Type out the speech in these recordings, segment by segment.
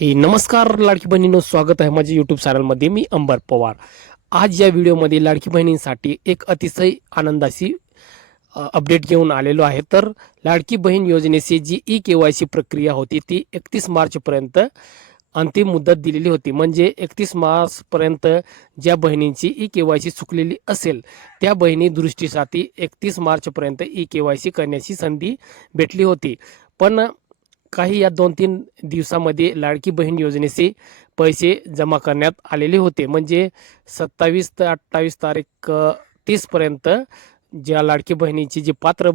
नमस्कार लाडकी बहिणींनो, स्वागत आहे माझ्या यूट्यूब चॅनलमध्ये. मी अंबर पवार. आज या व्हिडिओमध्ये लाडकी बहिणींसाठी एक अतिशय आनंदाची अपडेट घेऊन आलेलो आहे. तर लाडकी बहीण योजनेची जी ई-KYC प्रक्रिया होती ती 31 मार्चपर्यंत अंतिम मुदत दिलेली होती. म्हणजे 31 मार्चपर्यंत ज्या बहिणींची ई-KYC चुकलेली असेल त्या बहिणी दुरुस्तीसाठी 31 मार्चपर्यंत ई-KYC करण्याची संधी भेटली होती. पण काही या 2-3 दिवसामध्ये लाडकी बहीण योजनेचे पैसे जमा करण्यात आलेले होते. म्हणजे 27 ते 28 तारीख 30पर्यंत ज्या लाडकी बहिणीची जी पात्र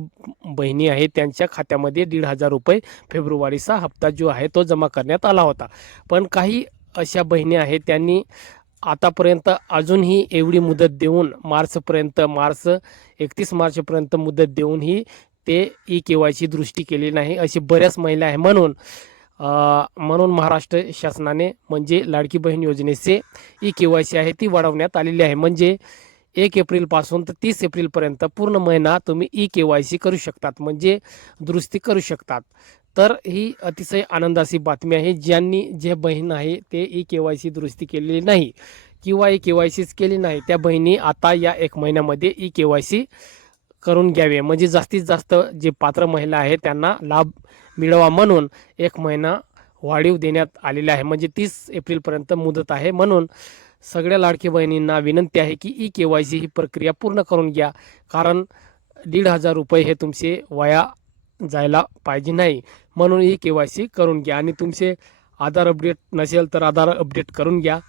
बहिणी आहेत त्यांच्या खात्यामध्ये 1,500 रुपये फेब्रुवारीचा हप्ता जो आहे तो जमा करण्यात आला होता. पण काही अशा बहिणी आहेत त्यांनी आतापर्यंत अजूनही एवढी मुदत देऊन मार्च 31 मार्चपर्यंत मुदत देऊनही ते ई-KYC दुरुस्ती केली नाही, अशी बऱ्याच महिला आहे. म्हणून महाराष्ट्र शासनाने म्हणजे लाडकी बहीण योजनेचे ई-KYC आहे ती वाढवण्यात आलेली आहे. म्हणजे 1 एप्रिलपासून तर 30 एप्रिलपर्यंत पूर्ण महिना तुम्ही ई-KYC करू शकतात, म्हणजे दुरुस्ती करू शकतात. तर ही अतिशय आनंदाची बातमी आहे. जे बहीण आहे ते ई-KYC दुरुस्ती केलेली नाही किंवा ई-KYCच केली नाही त्या बहिणी आता या 1 महिन्यामध्ये ई-KYC करून घ्यावे. म्हणजे जास्तीत जास्त जे पात्र महिला आहेत त्यांना लाभ मिळावा म्हणून 1 महिना वाढीव देण्यात आलेला आहे. म्हणजे 30 एप्रिलपर्यंत मुदत आहे. म्हणून सगळ्या लाडकी बहिणींना विनंती आहे की ई-KYC ही प्रक्रिया पूर्ण करून घ्या. कारण 1,500 रुपये हे तुमचे वाया जायला पाहिजे नाही. म्हणून ई-KYC करून घ्या आणि तुमचे आधार अपडेट नसेल तर आधार अपडेट करून घ्या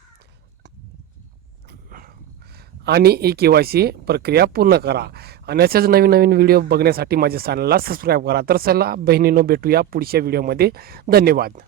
आणि ई-KYC प्रक्रिया पूर्ण करा. आणि अशाच नवीन नवीन व्हिडिओ बघण्यासाठी माझ्या चॅनलला सबस्क्राईब करा. तर चला बहिणींनो, भेटूया पुढच्या व्हिडिओमध्ये. धन्यवाद.